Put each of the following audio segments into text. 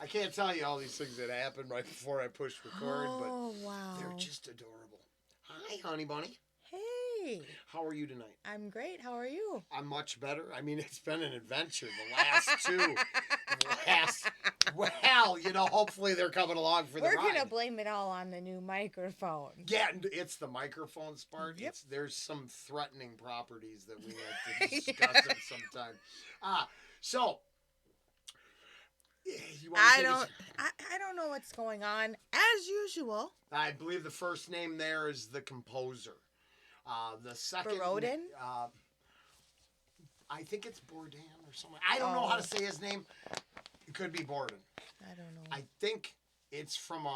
I can't tell you all these things that happened right before I pushed record, Oh, but wow. they're just adorable. Hi, honey bunny. Hey. How are you tonight? I'm great. How are you? I'm much better. I mean, it's been an adventure. The last two. Well, hopefully they're coming along for the ride. We're going to blame it all on the new microphone. Yeah, it's the microphone's part. Yep. There's some threatening properties that we have to discuss at some time. So... I don't know what's going on, as usual. I believe the first name there is the composer. The second... Borodin? I think it's Borodin or something. I don't know how to say his name. It could be Borodin. I don't know. I think it's from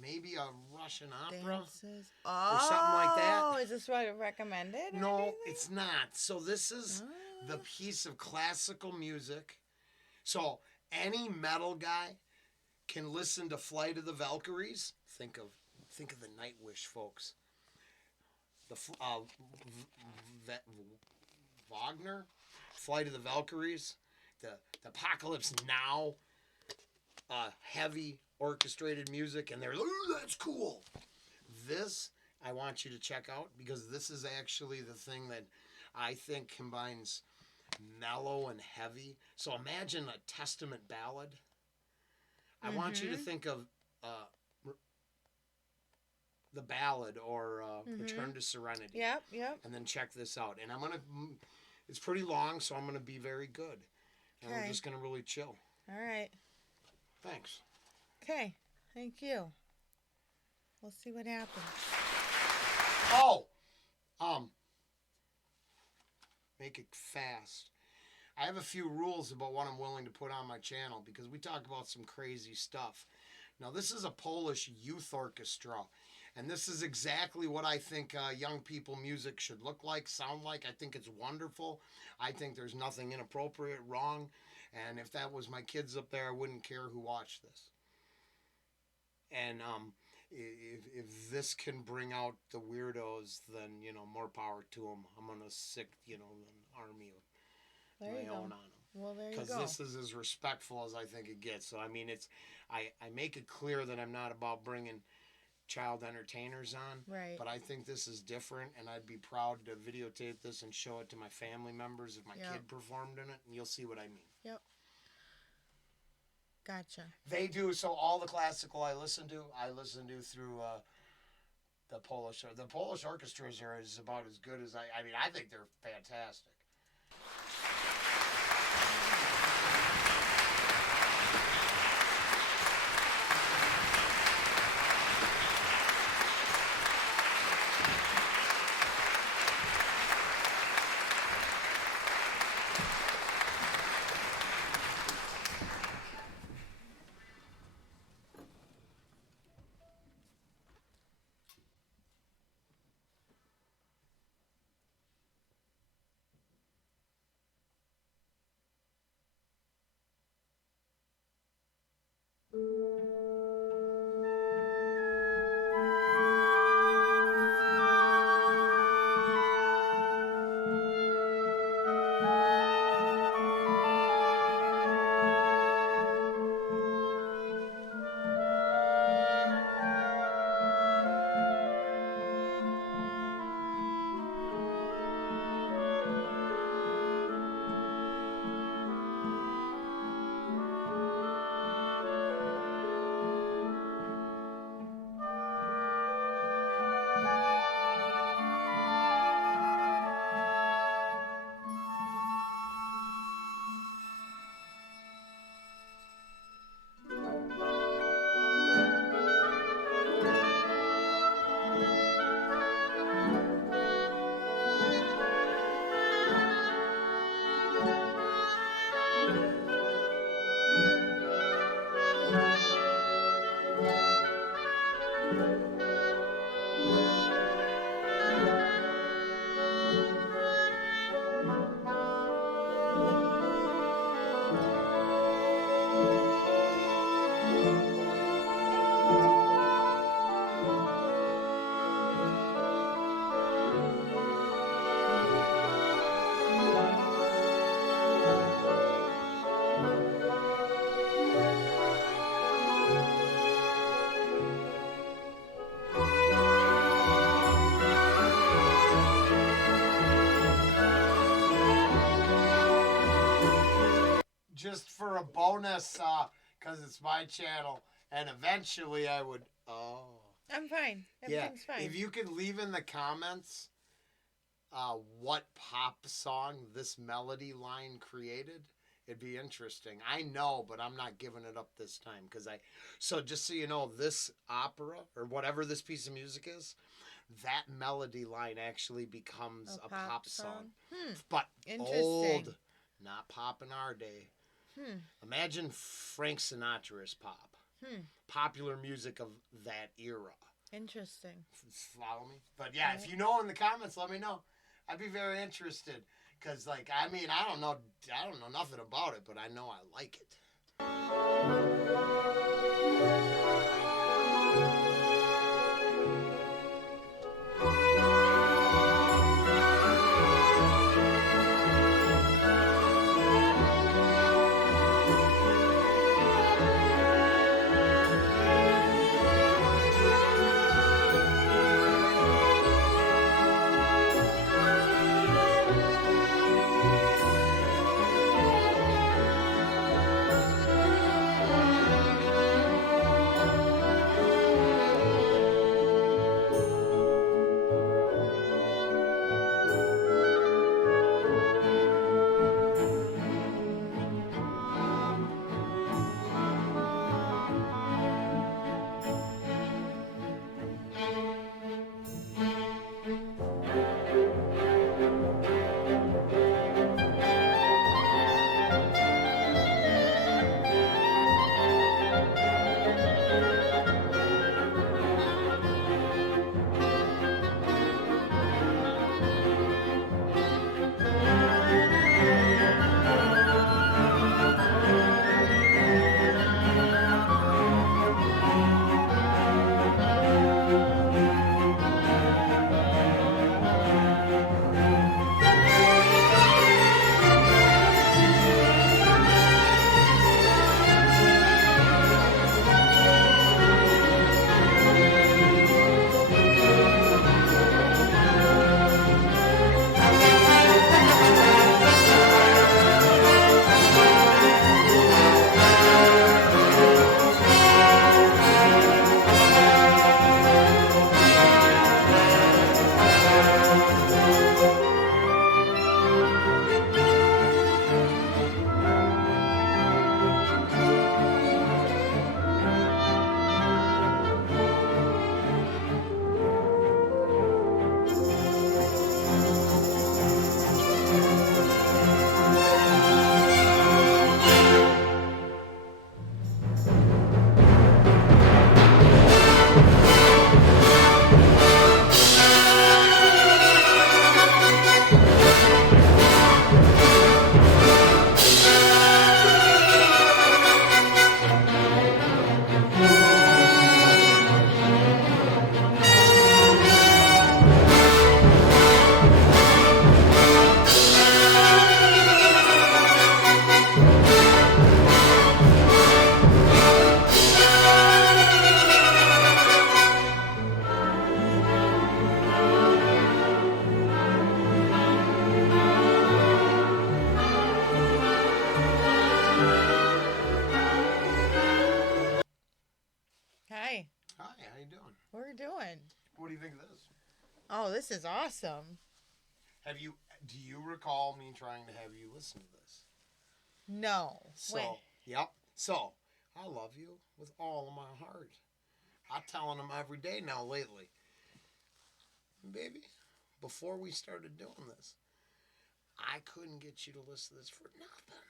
maybe a Russian opera. Dances. Or something like that. Oh, is this what it recommended? No, it's not. So this is the piece of classical music. So... any metal guy can listen to Flight of the Valkyries. Think of the Nightwish folks. The Wagner, Flight of the Valkyries, the Apocalypse Now, heavy orchestrated music, and they're ooh, that's cool. This I want you to check out because this is actually the thing that I think combines mellow and heavy. So imagine a Testament ballad. I want you to think of the ballad or Return to Serenity. Yep. And then check this out. And it's pretty long, so I'm going to be very good. And we're just going to really chill. All right. Thanks. Okay. Thank you. We'll see what happens. Oh! Make it fast. I have a few rules about what I'm willing to put on my channel because we talk about some crazy stuff. Now, this is a Polish youth orchestra, and this is exactly what I think young people music should look like, sound like. I think it's wonderful. I think there's nothing inappropriate, wrong, and if that was my kids up there, I wouldn't care who watched this. And if this can bring out the weirdos, then, more power to them. I'm going to sick, an army of my own on them. Well, there you go. Because this is as respectful as I think it gets. So, I mean, I make it clear that I'm not about bringing child entertainers on. Right. But I think this is different, and I'd be proud to videotape this and show it to my family members if my kid performed in it, and you'll see what I mean. Yep. Gotcha. They do, so all the classical I listen to through the Polish. The Polish orchestras is about as good as I mean, I think they're fantastic. just for a bonus, because it's my channel, and eventually I would. Oh. I'm fine. Everything's fine. If you could leave in the comments what pop song this melody line created, it'd be interesting. I know, but I'm not giving it up this time so just so you know, this opera or whatever this piece of music is, that melody line actually becomes a pop song. But old, not pop in our day. Imagine Frank Sinatra as pop. Popular music of that era. Interesting. Follow me? But yeah, if you know in the comments, let me know. I'd be very interested. Because, like, I mean, I don't know nothing about it, but I know I like it. What do you think of this? Oh, this is awesome. Do you recall me trying to have you listen to this? No. Yep. So, I love you with all of my heart. I'm telling them every day now lately. Baby, before we started doing this, I couldn't get you to listen to this for nothing.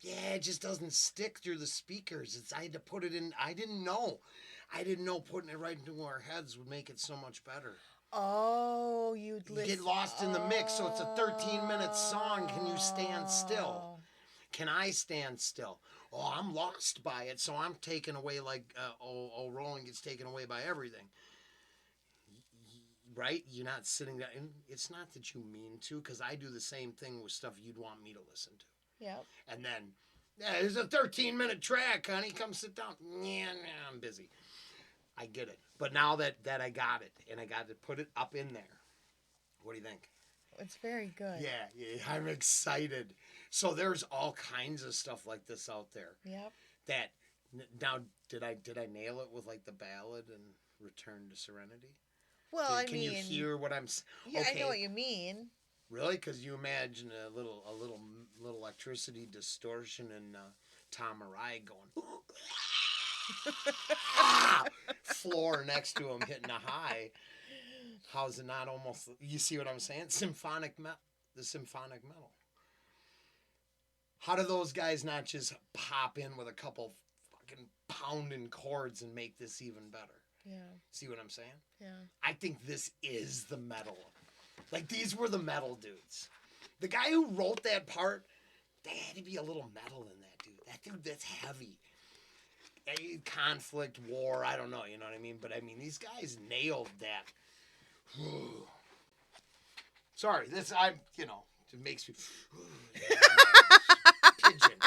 Yeah, it just doesn't stick through the speakers. I had to put it in. I didn't know putting it right into our heads would make it so much better. Oh, you get lost in the mix. So it's a 13-minute song. Can you stand still? Can I stand still? Oh, I'm lost by it. So I'm taken away like, Roland gets taken away by everything. Right? You're not sitting there. And it's not that you mean to, because I do the same thing with stuff you'd want me to listen to. Yep. And then, there's a 13-minute track, honey. Come sit down. Yeah, I'm busy. I get it. But now that I got it, and I got to put it up in there, what do you think? It's very good. Yeah, I'm excited. So there's all kinds of stuff like this out there. Yep. That now did I nail it with like the ballad and Return to Serenity? Well, Can you hear what I'm? Yeah, okay. I know what you mean. Really? Because you imagine a little electricity distortion and Tom Araya going floor next to him hitting a high. How's it not almost? You see what I'm saying? The symphonic metal. How do those guys not just pop in with a couple fucking pounding chords and make this even better? Yeah. See what I'm saying? Yeah. I think this is the metal. Like, these were the metal dudes. The guy who wrote that part, there had to be a little metal in that dude. That dude, that's heavy. Conflict, war, I don't know, you know what I mean? But, I mean, these guys nailed that. Sorry, it makes me... Pigeon,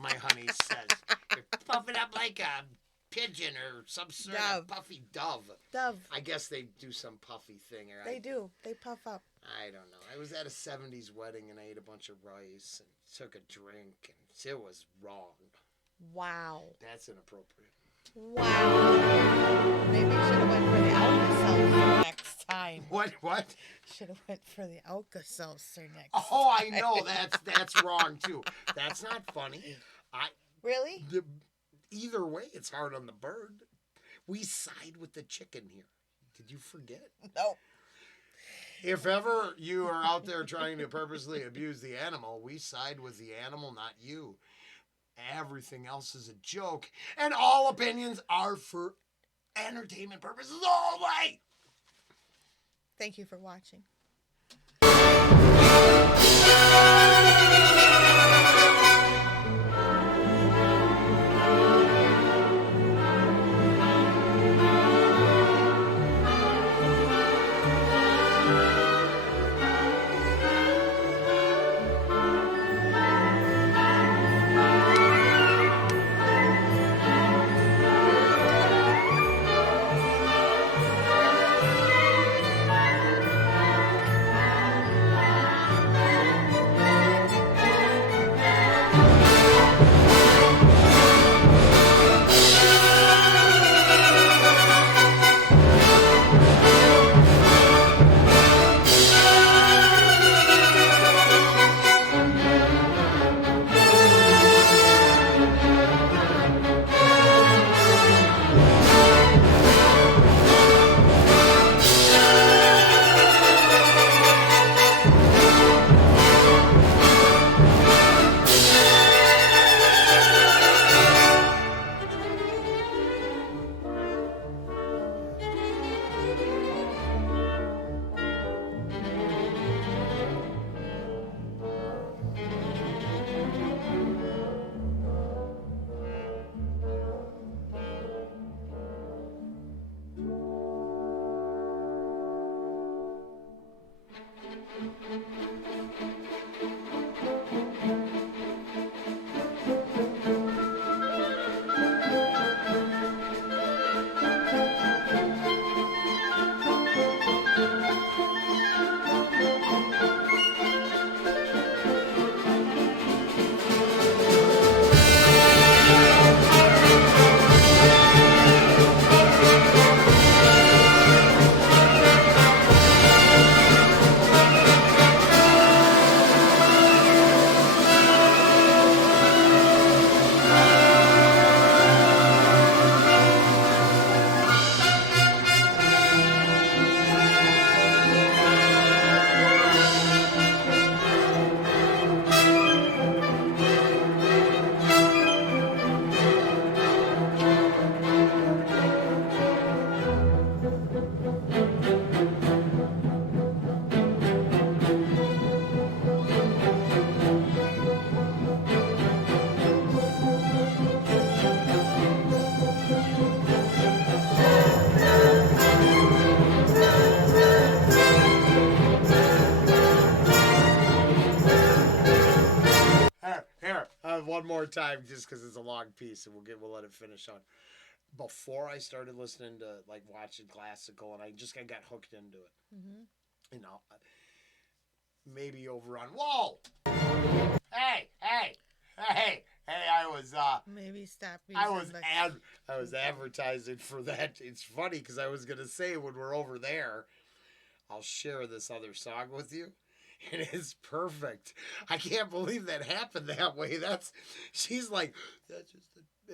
my honey says. You're puffing up like a pigeon or some sort of puffy dove. Dove. I guess they do some puffy thing. They do. They puff up. I don't know. I was at a 70s wedding and I ate a bunch of rice and took a drink and it was wrong. Wow. That's inappropriate. Wow. Maybe you should have went for the Alka-Seltzer next time. What? Should have went for the Alka-Seltzer next Oh, time. I know. That's wrong, too. That's not funny. Really? Either way, it's hard on the bird. We side with the chicken here. Did you forget? No. If ever you are out there trying to purposely abuse the animal, we side with the animal, not you. Everything else is a joke, and all opinions are for entertainment purposes only. Thank you for watching. One more time, just because it's a long piece, and we'll let it finish on. Before I started listening to watching classical, and I got hooked into it. Mm-hmm. You know, maybe over on. Whoa! Hey! I was Maybe stop using I was advertising for that. It's funny because I was gonna say when we're over there, I'll share this other song with you. It is perfect. I can't believe that happened that way. She's like, that's just,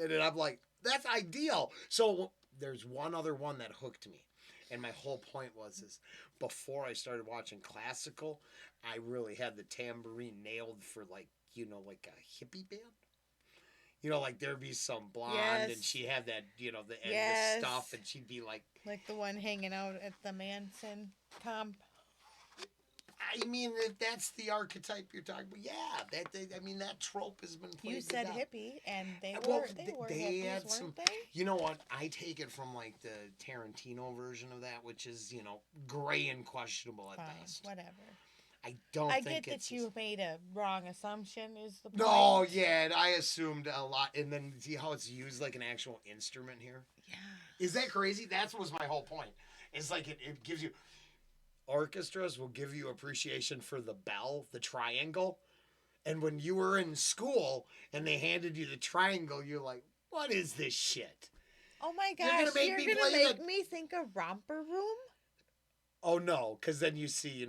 and I'm like, that's ideal. So there's one other one that hooked me. And my whole point is before I started watching classical, I really had the tambourine nailed for like a hippie band. Like there'd be some blonde and she'd have that, the stuff and she'd be like the one hanging out at the Manson comp. I mean, if that's the archetype you're talking about, yeah, that trope has been played. You said hippie, and they were hippies, weren't they? You know what? I take it from like the Tarantino version of that, which is gray and questionable at best. Whatever. I get that you made a wrong assumption. Is the point? No, yeah, and I assumed a lot, and then see how it's used like an actual instrument here. Yeah. Is that crazy? That was my whole point. It's like it gives you. Orchestras will give you appreciation for the bell, the triangle. And when you were in school and they handed you the triangle, you're like, what is this shit? Oh my gosh, you're going to make me think of Romper Room? Oh no, because then you see.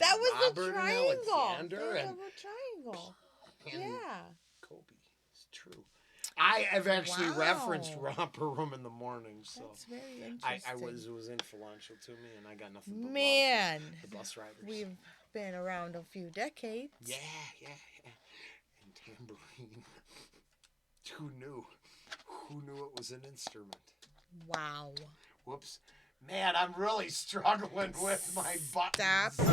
That was the Robert triangle. Alexander and triangle. And yeah. Kobe. It's true. I have actually referenced Romper Room in the morning, so that's very interesting. It was influential to me, and I got nothing but love for the bus riders. We've been around a few decades. Yeah. And tambourine. Who knew? Who knew it was an instrument? Wow. Whoops. Man, I'm really struggling with my buttons. Stop.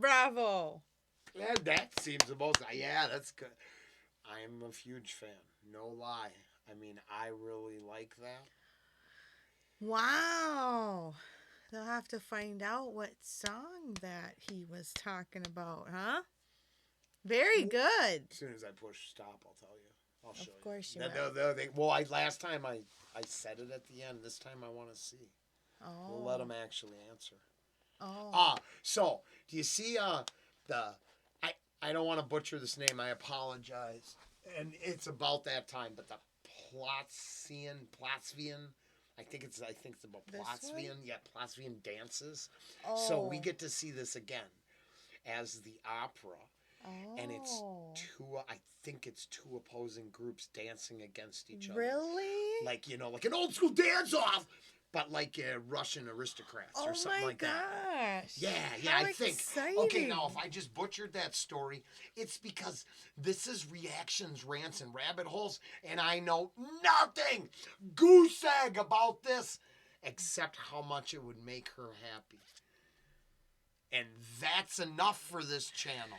Bravo. Yeah, that seems the most. Yeah, that's good. I'm a huge fan. No lie. I mean, I really like that. Wow. They'll have to find out what song that he was talking about, huh? Very good. As soon as I push stop, I'll tell you. I'll show you. Of course you will. Well, last time I said it at the end. This time I want to see. Oh. We'll let them actually answer. Oh. So do you see I don't want to butcher this name. I apologize. And it's about that time, but the Polovtsian, I think it's about Polovtsian. Yeah, Polovtsian Dances. Oh. So we get to see this again as the opera. Oh. And it's two opposing groups dancing against each other. Really? Like, like an old school dance off, but like Russian aristocrats or something like that. Oh my gosh. Yeah, How I think. exciting. Okay, now if I just butchered that story, it's because this is reactions, rants, and rabbit holes, and I know nothing goose egg about this except how much it would make her happy. And that's enough for this channel.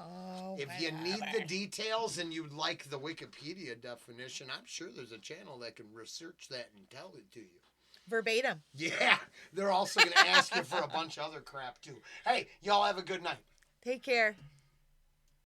Oh, if you need the details and you'd like the Wikipedia definition, I'm sure there's a channel that can research that and tell it to you. Verbatim. Yeah, they're also going to ask you for a bunch of other crap, too. Hey, y'all have a good night. Take care.